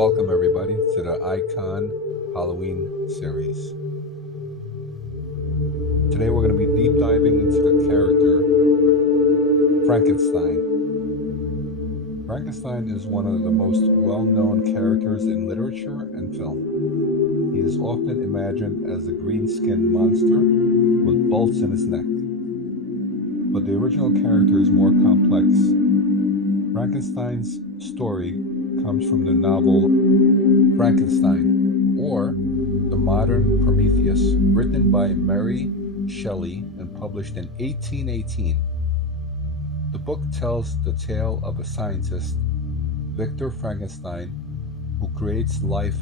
Welcome, everybody, to the Icon Halloween series. Today, we're going to be deep diving into the character Frankenstein. Frankenstein is one of the most well known characters in literature and film. He is often imagined as a green skinned monster with bolts in his neck. But the original character is more complex. Frankenstein's story comes from the novel Frankenstein, or The Modern Prometheus, written by Mary Shelley and published in 1818. The book tells the tale of a scientist, Victor Frankenstein, who creates life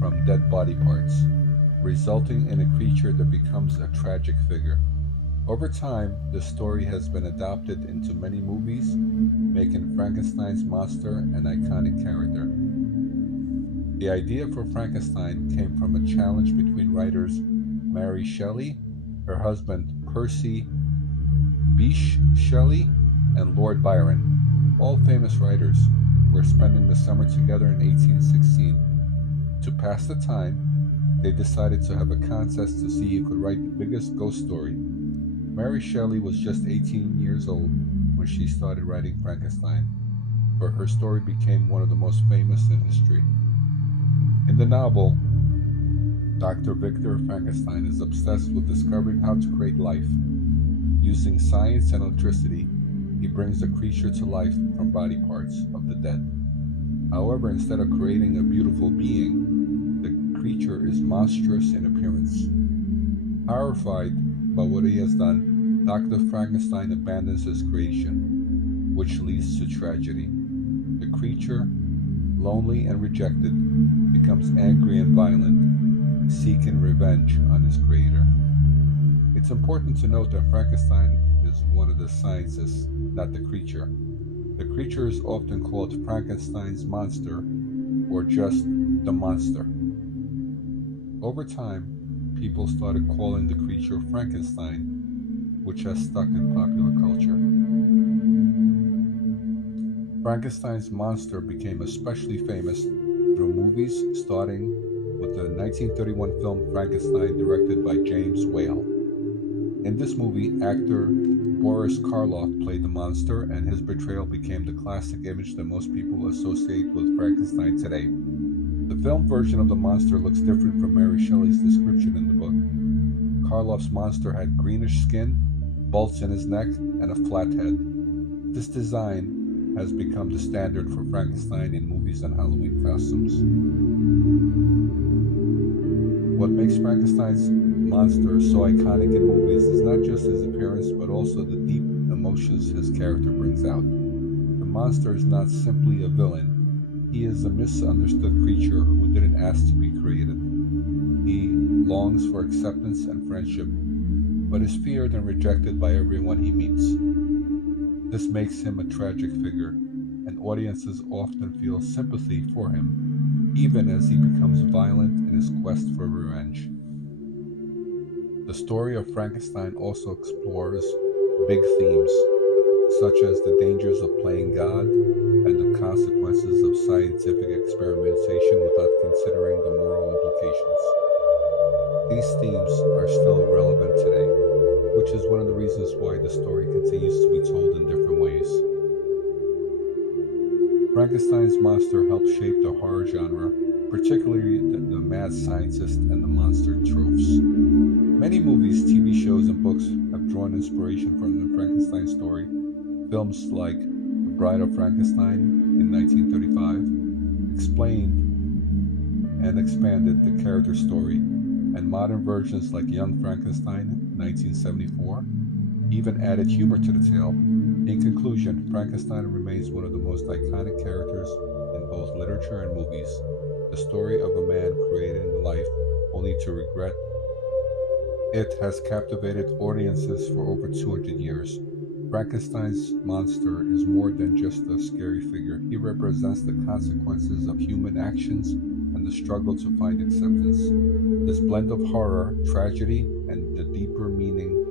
from dead body parts, resulting in a creature that becomes a tragic figure. Over time, the story has been adapted into many movies, making Frankenstein's monster an iconic character. The idea for Frankenstein came from a challenge between writers Mary Shelley, her husband Percy Bysshe Shelley, and Lord Byron. All famous writers were spending the summer together in 1816. To pass the time, they decided to have a contest to see who could write the biggest ghost story. Mary Shelley was just 18 years old when she started writing Frankenstein, but her story became one of the most famous in history. In the novel, Dr. Victor Frankenstein is obsessed with discovering how to create life. Using science and electricity, he brings the creature to life from body parts of the dead. However, instead of creating a beautiful being, the creature is monstrous in appearance. Horrified by what he has done, Dr. Frankenstein abandons his creation, which leads to tragedy. The creature, lonely and rejected, becomes angry and violent, seeking revenge on his creator. It's important to note that Frankenstein is one of the scientists, not the creature. The creature is often called Frankenstein's monster or just the monster. Over time, people started calling the creature Frankenstein, which has stuck in popular culture. Frankenstein's monster became especially famous through movies, starting with the 1931 film Frankenstein, directed by James Whale. In this movie, actor Boris Karloff played the monster, and his portrayal became the classic image that most people associate with Frankenstein today. The film version of the monster looks different from Mary Shelley's description in the book. Karloff's monster had greenish skin, bolts in his neck, and a flat head. This design has become the standard for Frankenstein in movies and Halloween costumes. What makes Frankenstein's monster so iconic in movies is not just his appearance, but also the deep emotions his character brings out. The monster is not simply a villain, he is a misunderstood creature who didn't ask to be created. He longs for acceptance and friendship, but is feared and rejected by everyone he meets. This makes him a tragic figure, and audiences often feel sympathy for him, even as he becomes violent in his quest for revenge. The story of Frankenstein also explores big themes, such as the dangers of playing God and the consequences of scientific experimentation without considering the moral implications. These themes are still relevant today, which is one of the reasons why the story continues to be told in different ways. Frankenstein's monster helped shape the horror genre, particularly the mad scientist and the monster tropes. Many movies, TV shows, and books have drawn inspiration from the Frankenstein story. Films like The Bride of Frankenstein in 1935 explained and expanded the character story, and modern versions like Young Frankenstein 1974 even added humor to the tale. In conclusion, Frankenstein remains one of the most iconic characters in both literature and movies. The story of a man creating life only to regret it has captivated audiences for over 200 years. Frankenstein's monster is more than just a scary figure. He represents the consequences of human actions and the struggle to find acceptance. This blend of horror, tragedy, and the deeper meaning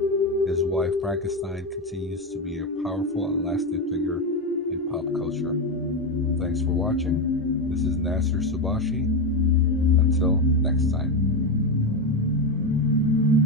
is why Frankenstein continues to be a powerful and lasting figure in pop culture. Thanks for watching. This is Naser Subashi. Until next time.